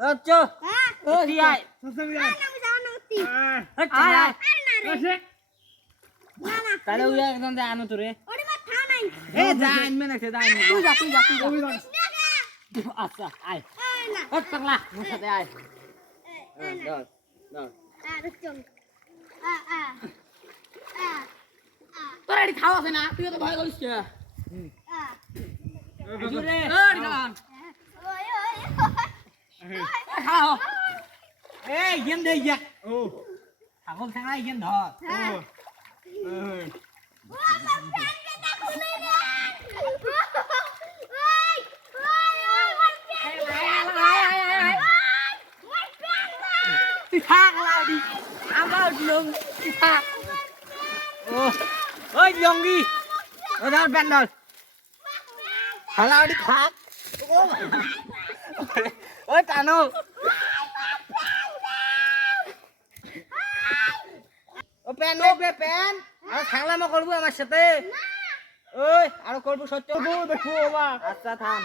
আচ্ছা হ্যাঁ ও দি আয় আমি যাও না উঠি আয় আয় না না তাহলে ওই একদম দে আনো তোরে ওরে মা থা নাই এ যা আনবে না যা আনবে তুই যা তুই যা তুই যা আচ্ছা আয় না ও পাগলা মোর সাথে আয় ধর ধর আর চল আ আ আ তোর এটি খাওয়া আছে না তুই তো ভয় করিস কে আ জুরে এটি খাওয়া ওই ওই খাওয়া এই গেম দে ইয়া ও ছাগল ছাগা গেম ধর হ্যাঁ ও আমার ফ্যান কেটা খুলে রে ওই ওই ওই তুই থাক লাউডি আমার লং তুই থাক ও ওই জঙ্গি ও ধর ব্যান্ডল হালাউডি খাক ও টানো ও প্যান দেখবে প্যান আর ছাগলামো করবো আমার সাথে ওই আর করবো সত্য দেখবো বাবা আচ্ছা থাম